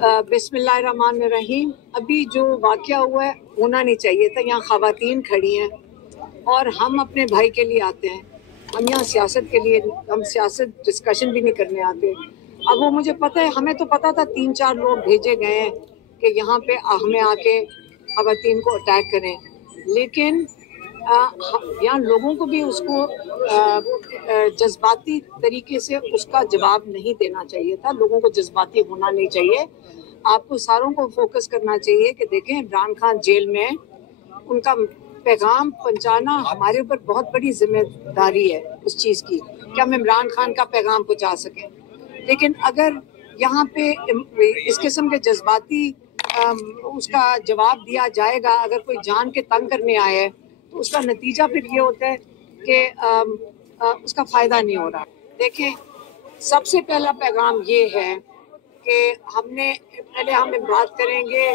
बिस्मिल्लाहिर्रहमानिर्रहीम। अभी जो वाक़या हुआ है होना नहीं चाहिए था। यहाँ ख़वातीन खड़ी हैं और हम अपने भाई के लिए आते हैं। हम यहाँ सियासत के लिए, हम सियासत डिस्कशन भी नहीं करने आते। अब वो मुझे पता है, हमें तो पता था 3-4 लोग भेजे गए हैं कि यहाँ पे हमें आके ख़वातीन को अटैक करें, लेकिन यहाँ लोगों को भी उसको जज्बाती तरीके से उसका जवाब नहीं देना चाहिए था। लोगों को जज्बाती होना नहीं चाहिए। आपको सारों को फोकस करना चाहिए कि देखें, इमरान खान जेल में, उनका पैगाम पहुंचाना हमारे ऊपर बहुत बड़ी जिम्मेदारी है उस चीज़ की कि हम इमरान खान का पैगाम पहुंचा सकें। लेकिन अगर यहाँ पे इस किस्म के जज्बाती उसका जवाब दिया जाएगा, अगर कोई जान के तंग करने आए है तो उसका नतीजा फिर ये होता है कि उसका फ़ायदा नहीं हो रहा। देखें, सबसे पहला पैगाम ये है कि पहले हम बात करेंगे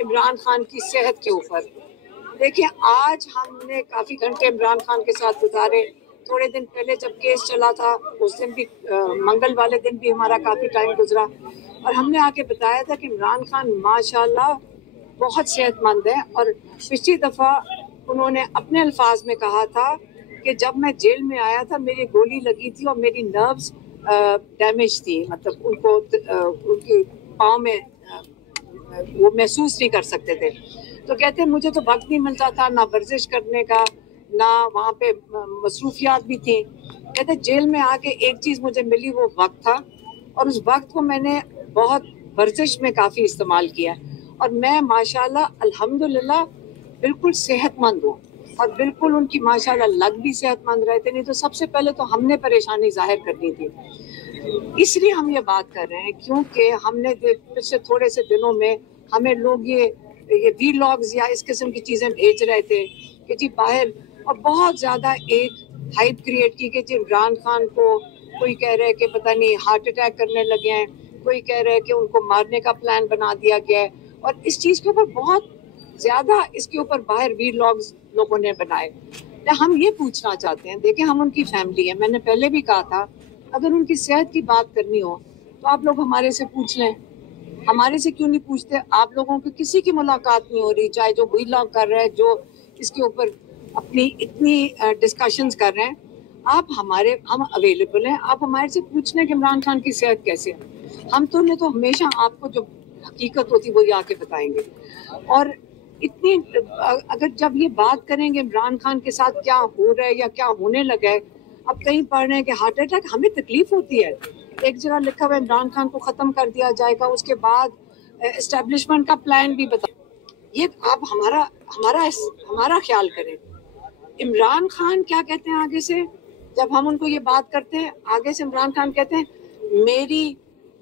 इमरान खान की सेहत के ऊपर। देखिए, आज हमने काफ़ी घंटे इमरान खान के साथ गुजारे। थोड़े दिन पहले जब केस चला था, उस दिन भी मंगल वाले दिन भी हमारा काफ़ी टाइम गुजरा और हमने आके बताया था कि इमरान खान माशाल्लाह बहुत सेहतमंद है। और पिछली दफ़ा उन्होंने अपने अल्फाज में कहा था कि जब मैं जेल में आया था मेरी गोली लगी थी और मेरी नर्व्स डैमेज थी, मतलब उनको उनकी पाँव में वो महसूस नहीं कर सकते थे। तो कहते मुझे तो वक्त नहीं मिलता था, ना वर्जिश करने का, ना वहाँ पे मसरूफियात भी थी। कहते जेल में आके एक चीज़ मुझे मिली, वो वक्त था, और उस वक्त को मैंने बहुत वर्जिश में काफ़ी इस्तेमाल किया और मैं माशाल्लाह अल्हम्दुलिल्लाह बिल्कुल सेहतमंद हूँ। और बिल्कुल उनकी माशाल्लाह लग भी सेहतमंद रहते, नहीं तो सबसे पहले तो हमने परेशानी जाहिर करनी थी। इसलिए हम ये बात कर रहे हैं क्योंकि हमने पिछले थोड़े से दिनों में हमें लोग ये वीलॉग्स या इस किस्म की चीज़ें भेज रहे थे कि जी बाहर, और बहुत ज़्यादा एक हाइप क्रिएट की कि जी इमरान खान को कोई कह रहा है कि पता नहीं हार्ट अटैक करने लगे हैं, कोई कह रहा है कि उनको मारने का प्लान बना दिया गया है। और इस चीज़ के ऊपर बहुत ज़्यादा इसके ऊपर बाहर वीलॉग्स लोगों ने बनाए। तो हम ये पूछना चाहते हैं, देखें हम उनकी फैमिली है, मैंने पहले भी कहा था अगर उनकी सेहत की बात करनी हो तो आप लोग हमारे से पूछ लें। हमारे से क्यों नहीं पूछते? आप लोगों की किसी की मुलाकात नहीं हो रही, चाहे जो वीलॉग कर रहे हैं, जो इसके ऊपर अपनी इतनी डिस्कशंस कर रहे हैं। हम अवेलेबल हैं, आप हमारे से पूछ लें कि इमरान खान की सेहत कैसे है। हम तो नहीं तो हमेशा आपको जो हकीकत होती वो ये आके बताएंगे। और इतनी अगर जब ये बात करेंगे इमरान खान के साथ क्या हो रहा है या क्या होने लगा है, अब कहीं पढ़ रहे हैं कि हार्ट अटैक, हमें तकलीफ होती है। एक जगह लिखा हुआ इमरान खान को ख़त्म कर दिया जाएगा, उसके बाद एस्टेब्लिशमेंट का प्लान भी बता। ये आप हमारा ख्याल करें। इमरान खान क्या कहते हैं आगे से, जब हम उनको ये बात करते हैं, आगे से इमरान खान कहते हैं मेरी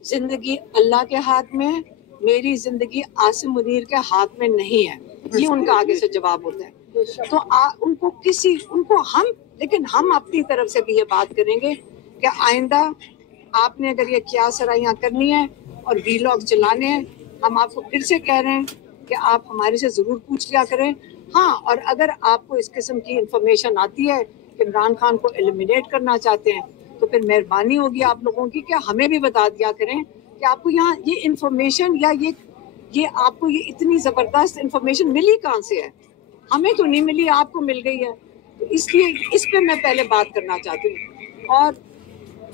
जिंदगी अल्लाह के हाथ में है, मेरी जिंदगी आसिम मुनीर के हाथ में नहीं है। ये उनका आगे से जवाब होता है। तो उनको हम, लेकिन हम अपनी तरफ से भी ये बात करेंगे कि आइंदा आपने अगर ये कियासराइयाँ करनी है और वीलॉग चलाने हैं, हम आपको फिर से कह रहे हैं कि आप हमारे से ज़रूर पूछ लिया करें। हाँ, और अगर आपको इस किस्म की इंफॉर्मेशन आती है कि इमरान खान को एलिमिनेट करना चाहते हैं, तो फिर मेहरबानी होगी आप लोगों की कि हमें भी बता दिया करें कि आपको यहाँ ये इंफॉर्मेशन या ये आपको ये इतनी ज़बरदस्त इंफॉर्मेशन मिली कहाँ से है। हमें तो नहीं मिली, आपको मिल गई है। तो इसलिए इस पर मैं पहले बात करना चाहती हूँ। और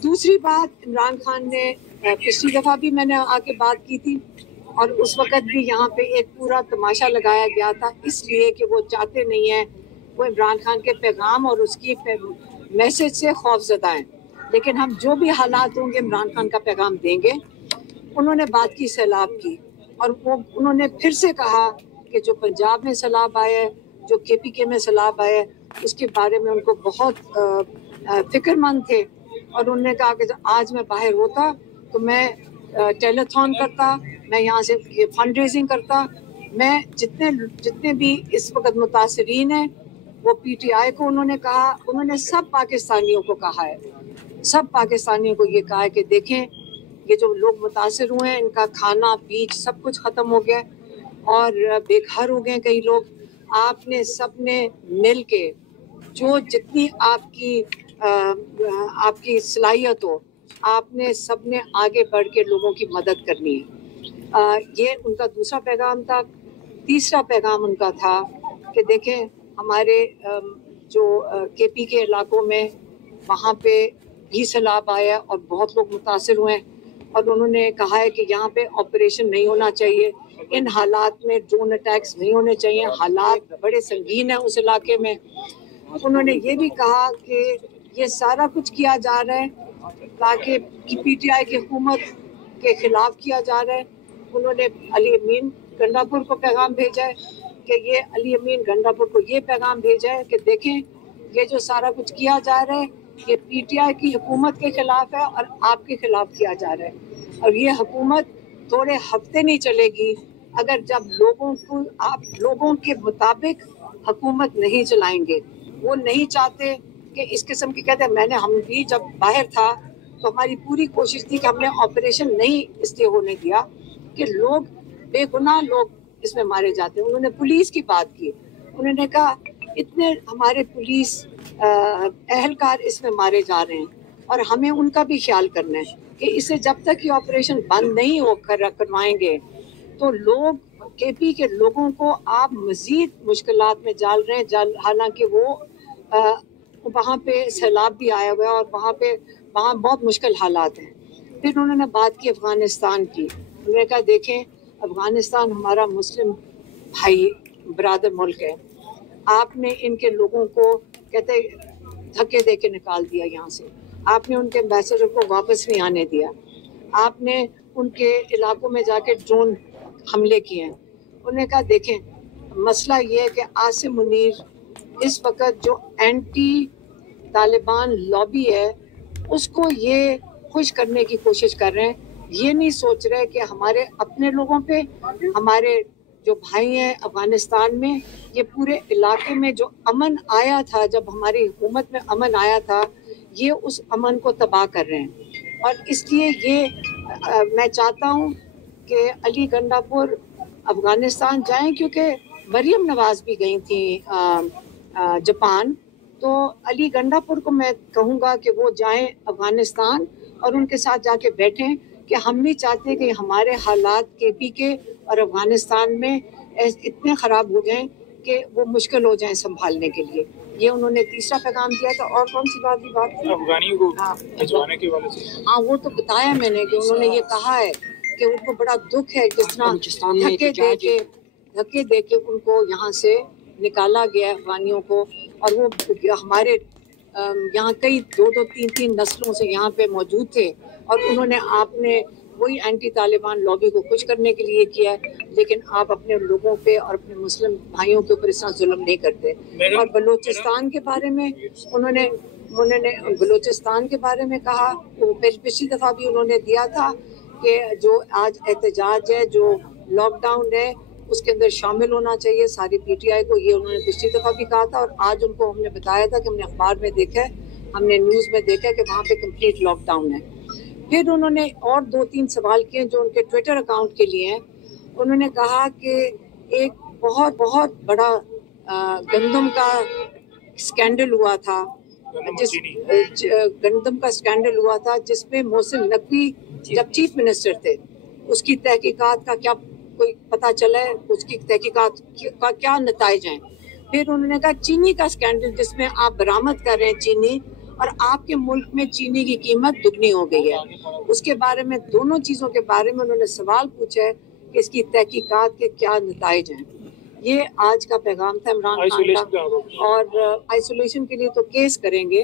दूसरी बात, इमरान खान ने पिछली दफ़ा भी मैंने आके बात की थी और उस वक़्त भी यहाँ पे एक पूरा तमाशा लगाया गया था, इसलिए कि वो चाहते नहीं हैं, वो इमरान खान के पैगाम और उसकी मैसेज से खौफज़दा हैं। लेकिन हम जो भी हालात होंगे इमरान खान का पैगाम देंगे। उन्होंने बात की सैलाब की, और उन्होंने फिर से कहा कि जो पंजाब में सैलाब आया है, जो KPK में सैलाब आया है, उसके बारे में उनको बहुत फिक्रमंद थे। और उन्होंने कहा कि आज मैं बाहर होता तो मैं टेलीथॉन करता, मैं यहाँ से फंड रेजिंग करता, मैं जितने भी इस वक्त मुतासरीन हैं वो PTI को उन्होंने कहा, उन्होंने सब पाकिस्तानियों को कहा है, सब पाकिस्तानियों को ये कहा है कि देखें ये जो लोग मुतासर हुए हैं इनका खाना बीज सब कुछ ख़त्म हो गया और बेघर हो गए कई लोग। आपने सबने मिल के जो जितनी आपकी सलाहियत हो, आपने सबने आगे बढ़ के लोगों की मदद करनी है। ये उनका दूसरा पैगाम था। तीसरा पैगाम उनका था कि देखें हमारे जो केपी के इलाकों में वहाँ पे भी सैलाब आया और बहुत लोग मुतासिर हुए और उन्होंने कहा है कि यहाँ पे ऑपरेशन नहीं होना चाहिए, इन हालात में ड्रोन अटैक्स नहीं होने चाहिए, हालात बड़े संगीन है उस इलाके में। उन्होंने ये भी कहा कि ये सारा कुछ किया जा रहा है ताकि पीटीआई की हुकूमत के खिलाफ किया जा रहा है। उन्होंने अली अमीन गंडापुर को पैगाम भेजा है कि ये अली अमीन गंडापुर को ये पैगाम भेजा है कि देखें ये जो सारा कुछ किया जा रहा है ये पीटीआई की हुकूमत के खिलाफ है और आपके खिलाफ किया जा रहा है और ये हुकूमत थोड़े हफ्ते नहीं चलेगी अगर जब लोगों को आप लोगों के मुताबिक हुकूमत नहीं चलाएंगे। वो नहीं चाहते कि इस किस्म की कहते हैं हम भी जब बाहर था तो हमारी पूरी कोशिश थी कि हमने ऑपरेशन नहीं इसलिए होने दिया कि लोग बेगुनाह लोग इसमें मारे जाते हैं। उन्होंने पुलिस की बात की, उन्होंने कहा इतने हमारे पुलिस अहलकार इसमें मारे जा रहे हैं और हमें उनका भी ख्याल करना है कि इसे जब तक ये ऑपरेशन बंद नहीं हो करवाएंगे तो लोग केपी के लोगों को आप मजीद मुश्किलात में डाल रहे हैं। हालांकि वो वहाँ पे सैलाब भी आया हुआ है और वहाँ बहुत मुश्किल हालात हैं। फिर उन्होंने बात की अफ़गानिस्तान की। उन्होंने कहा देखें अफ़गानिस्तान हमारा मुस्लिम भाई बरादर मुल्क है, आपने इनके लोगों को कहते धक्के दे के निकाल दिया यहाँ से, आपने उनके एम्बेसडर को वापस नहीं आने दिया, आपने उनके इलाकों में जाके ड्रोन हमले किए हैं। उन्होंने कहा देखें मसला ये है कि आसिम मुनीर इस वक्त जो एंटी तालिबान लॉबी है उसको ये खुश करने की कोशिश कर रहे हैं। ये नहीं सोच रहे कि हमारे अपने लोगों पे, हमारे जो भाई हैं अफगानिस्तान में, ये पूरे इलाके में जो अमन आया था, जब हमारी हुकूमत में अमन आया था, ये उस अमन को तबाह कर रहे हैं। और इसलिए ये मैं चाहता हूँ कि अली गंडापुर अफगानिस्तान जाएं, क्योंकि मरियम नवाज भी गई थी जापान, तो अली गंडापुर को मैं कहूँगा कि वो जाएं अफगानिस्तान और उनके साथ जाके बैठें कि हम नहीं चाहते कि हमारे हालात केपी के और अफगानिस्तान में इतने ख़राब हो जाएं कि वो मुश्किल हो जाएं संभालने के लिए। ये उन्होंने तीसरा पैगाम दिया था। और कौन सी बात थी? अफगानियों को भिजवाने के वाले से। हाँ, वो तो बताया मैंने कि उन्होंने ये कहा है कि उनको बड़ा दुख है जिस तरह धक्के दे के उनको यहाँ से निकाला गया अफगानियों को, और वो हमारे यहाँ कई दो तीन नस्लों से यहाँ पे मौजूद थे और उन्होंने आपने वही एंटी तालिबान लॉबी को खुश करने के लिए किया है, लेकिन आप अपने लोगों पे और अपने मुस्लिम भाइयों के ऊपर इस तरह जुल्म नहीं करते। और बलूचिस्तान के बारे में उन्होंने बलूचिस्तान के बारे में कहा, तो पिछली दफ़ा भी उन्होंने दिया था कि जो आज एहतजाज है, जो लॉकडाउन है, उसके अंदर शामिल होना चाहिए सारी पीटीआई को। ये उन्होंने पिछली दफ़ा भी कहा था और आज उनको हमने बताया था कि हमने अखबार में देखा है, हमने न्यूज़ में देखा है कि वहाँ पे कंप्लीट लॉकडाउन है। फिर उन्होंने और 2-3 सवाल किए जो उनके ट्विटर अकाउंट के लिए हैं। उन्होंने कहा कि एक बहुत बड़ा गंदम का स्कैंडल हुआ था, गंदम का स्कैंडल हुआ था जिसमें मोहसिन नकवी जब चीफ मिनिस्टर थे, उसकी तहकीकात का क्या कोई पता चला है, उसकी तहकीकात का क्या नताइज हैं। फिर उन्होंने कहा चीनी का स्कैंडल जिसमें आप बरामद कर रहे हैं चीनी, और आपके मुल्क में चीनी की कीमत दुगनी हो गई है। उसके बारे में, दोनों चीज़ों के बारे में उन्होंने सवाल पूछा है कि इसकी तहकीकात के क्या नताइज हैं। ये आज का पैगाम था इमरान खान का। और आइसोलेशन के लिए तो केस करेंगे,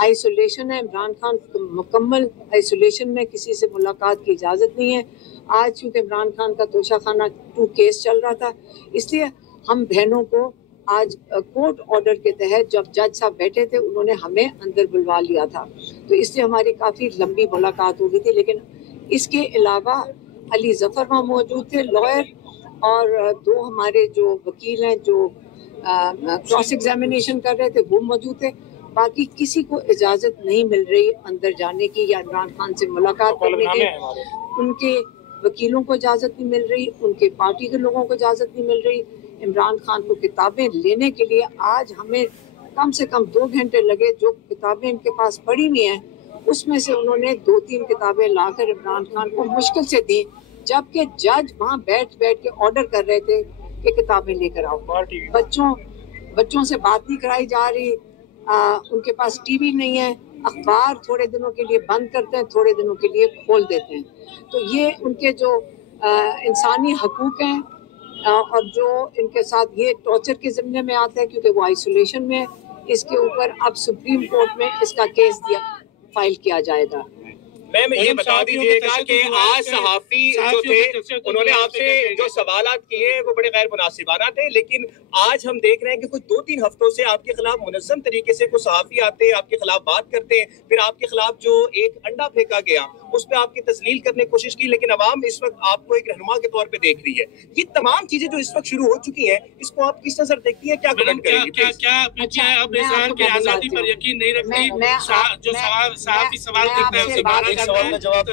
आइसोलेशन है, इमरान खान मुकम्मल आइसोलेशन में, किसी से मुलाकात की इजाज़त नहीं है। आज चूँकि इमरान खान का तोशाखाना 2 केस चल रहा था, इसलिए हम बहनों को आज कोर्ट ऑर्डर के तहत जब जज साहब बैठे थे उन्होंने हमें अंदर बुलवा लिया था, तो इससे हमारी काफ़ी लंबी मुलाकात हो गई थी। लेकिन इसके अलावा अली ज़फ़र वहाँ मौजूद थे, लॉयर, और 2 हमारे जो वकील हैं जो क्रॉस एग्जामिनेशन कर रहे थे वो मौजूद थे। बाकी किसी को इजाज़त नहीं मिल रही अंदर जाने की या इमरान खान से मुलाकात करने की। उनके वकीलों को इजाज़त नहीं मिल रही, उनके पार्टी के लोगों को इजाज़त नहीं मिल रही। इमरान खान को किताबें लेने के लिए आज हमें कम से कम 2 घंटे लगे। जो किताबें इनके पास पड़ी हुई हैं उसमें से उन्होंने 2-3 किताबें लाकर इमरान खान को मुश्किल से दी जबकि जज वहाँ बैठ के ऑर्डर कर रहे थे कि किताबें लेकर आओ। बच्चों से बात नहीं कराई जा रही, उनके पास टीवी नहीं है, अखबार थोड़े दिनों के लिए बंद करते हैं, थोड़े दिनों के लिए खोल देते हैं। तो ये उनके जो इंसानी हकूक हैं और जो इनके साथ ये टॉर्चर के ज़िम्मे में आता है क्योंकि वो आइसोलेशन में है। इसके ऊपर अब सुप्रीम कोर्ट में इसका केस फाइल किया जाएगा। मैम ये बता दीजिएगा कि आज सहाफी जो थे उन्होंने आपसे जो सवालात किए वो बड़े गैर मुनासिबाना थे, लेकिन आज हम देख रहे हैं कि कुछ 2-3 हफ्तों से आपके खिलाफ मुनज़्ज़म तरीके से कुछ सहाफी आते हैं, आपके खिलाफ बात करते हैं, फिर आपके खिलाफ जो एक अंडा फेंका गया उस पर आपकी तस्लील करने की कोशिश की, लेकिन अवाम इस वक्त आपको एक रहनुमा के तौर पे देख रही है। ये तमाम चीजें जो इस वक्त शुरू हो चुकी हैं, इसको आप किस नजर देखती है, क्या कमेंट करेंगी? क्या आजादी पर यकीन नहीं रखती? जो सहाफी सवाल करते हैं एक सवाल का जवाब दे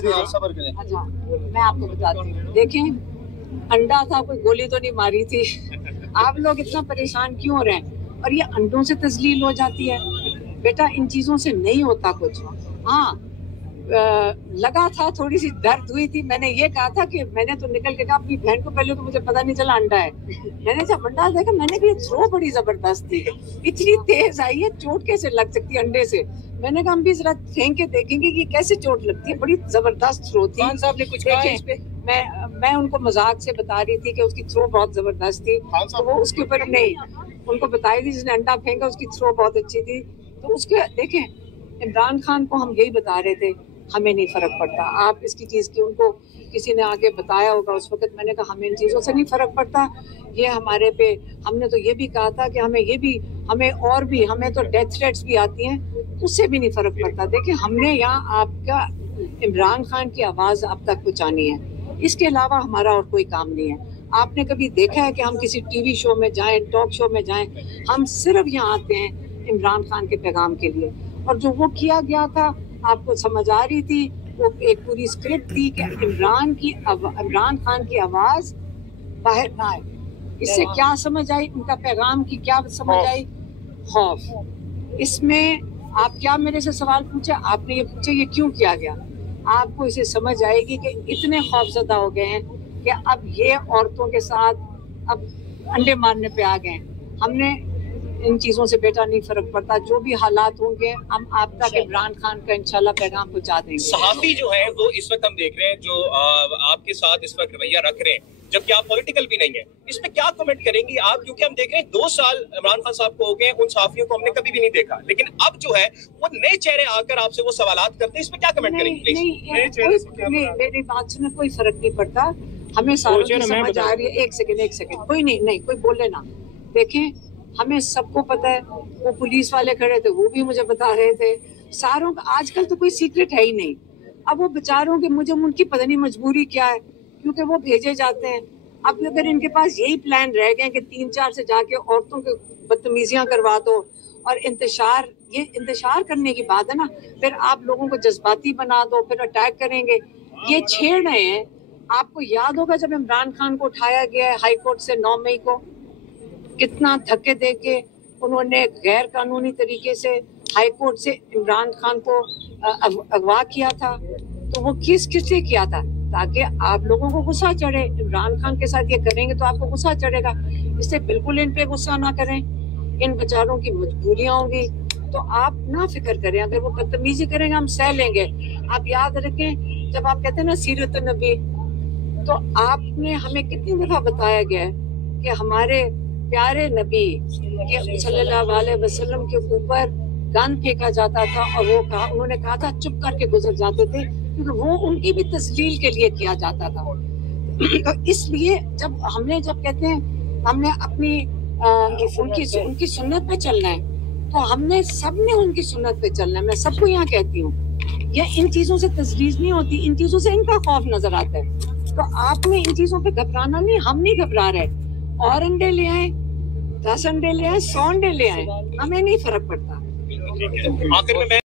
दीजिए, सब्र करें। अच्छा, मैं आपको बताती हूँ। देखें, अंडा था, कोई गोली तो नहीं मारी थी। आप लोग इतना परेशान क्यों हो रहे हैं? और ये अंडों से तस्लील हो जाती है। बेटा, इन चीजों से नहीं होता कुछ। हाँ, लगा था, थोड़ी सी दर्द हुई थी। मैंने ये कहा था कि मैंने तो निकल के कहा अपनी बहन को, पहले तो मुझे पता नहीं चला अंडा है। मैंने जब अंडा देखा, मैंने भी थ्रो बड़ी जबरदस्त थी, इतनी तेज आई है, चोट कैसे लग सकती है अंडे से। मैंने कहा हम भी जरा फेंक के देखेंगे कि कैसे चोट लगती है, बड़ी जबरदस्त थ्रो थी। साहब ने कुछ कहा इस पे? मैं उनको मजाक से बता रही थी कि उसकी थ्रो बहुत जबरदस्त थी, तो वो उसके ऊपर नहीं, उनको बताई थी जिसने अंडा फेंका उसकी थ्रो बहुत अच्छी थी। तो उसके देखें, इमरान खान को हम यही बता रहे थे, हमें नहीं फर्क पड़ता। आप इसकी चीज़ की उनको किसी ने आगे बताया होगा उस वक्त, मैंने कहा हमें इन चीज़ों से नहीं फर्क पड़ता। ये हमारे पे, हमने तो ये भी कहा था कि हमें तो डेथ थ्रेट्स भी आती हैं, उससे भी नहीं फर्क पड़ता। देखिए, हमने यहाँ आपका इमरान खान की आवाज़ अब तक पहुँचानी है, इसके अलावा हमारा और कोई काम नहीं है। आपने कभी देखा है कि हम किसी टीवी शो में जाएं, टॉक शो में जाएं? हम सिर्फ यहाँ आते हैं इमरान खान के पैगाम के लिए। और जो वो किया गया था, आपको समझ आ रही थी, वो एक पूरी स्क्रिप्ट थी कि इमरान खान की आवाज़ बाहर ना आए। इससे क्या समझ आई, उनका पैगाम की क्या समझ आई? खौफ। इसमें आप क्या मेरे से सवाल पूछे, आपने ये पूछे ये क्यों किया गया? आपको इसे समझ आएगी कि इतने खौफजदा हो गए हैं कि अब ये औरतों के साथ अब अंडे मारने पे आ गए। हमने इन चीज़ों से बेटा नहीं फर्क पड़ता, जो भी हालात होंगे हम आप तक इमरान खान का इंशाल्लाह पैगाम पहुंचा देंगे। सहाफी जो है वो इस वक्त हम देख रहे हैं जो आपके साथ इस वक्त रवैया रख रहे हैं, जबकि आप पॉलिटिकल भी नहीं है, इस पे क्या कमेंट करेंगी आप? क्योंकि हम देख रहे हैं 2 साल इमरान खान साहब को हो गए, उन सहाफियों को हमने कभी भी नहीं देखा, लेकिन अब जो है वो नए चेहरे आकर आपसे वो सवालात करते हैं, इस पे क्या कमेंट करेंगी? नहीं, मेरी बात सुने, कोई फर्क नहीं पड़ता, हमें सारों की समझ आ रही है। एक सेकंड, कोई नहीं, कोई बोले ना। देखें, हमें सबको पता है, वो पुलिस वाले खड़े थे, वो भी मुझे बता रहे थे सारों का। आजकल तो कोई सीक्रेट है ही नहीं। अब वो बेचारों के, मुझे उनकी पता नहीं मजबूरी क्या है, क्योंकि वो भेजे जाते हैं। अब अगर इनके पास यही प्लान रह गए कि 3-4 से जाके औरतों के बदतमीजियां करवा दो और इंतशार करने की बात है ना, फिर आप लोगों को जज्बाती बना दो, फिर अटैक करेंगे, ये छेड़ रहे हैं। आपको याद होगा जब इमरान खान को उठाया गया है हाई कोर्ट से 9 मई को, कितना धक्के दे के उन्होंने गैर कानूनी तरीके से हाई कोर्ट से इमरान खान को अगवा किया था। तो वो किससे किया था? ताकि आप लोगों को गुस्सा चढ़े। इमरान खान के साथ ये करेंगे तो आपको गुस्सा चढ़ेगा, इससे बिल्कुल इन पे गुस्सा ना करें। इन बेचारों की मजबूरियां होंगी, तो आप ना फिक्र करें। अगर वो बदतमीजी करेंगे हम सह लेंगे। आप याद रखें, जब आप कहते हैं ना सीरत नबी, तो आपने हमें कितनी दफा बताया गया है कि हमारे प्यारे नबी के सल्लल्लाहु अलैहि वसल्लम के ऊपर गंद फेंका जाता था और उन्होंने कहा था चुप करके गुजर जाते थे, क्योंकि वो उनकी भी तस्लील के लिए किया जाता था। तो इसलिए जब कहते हैं हमने अपनी उनकी सुन्नत पे चलना है, तो हमने सबने उनकी सुन्नत पे चलना है। मैं सबको यहाँ कहती हूँ, यह इन चीजों से तजवीज नहीं होती, इन चीजों से इनका खौफ नजर आता है। तो आपने इन चीजों पे घबराना नहीं, हम नहीं घबरा रहे। और अंडे ले आए, 10 अंडे ले आए, 100 अंडे ले आए, हमें नहीं फर्क पड़ता। आखिर में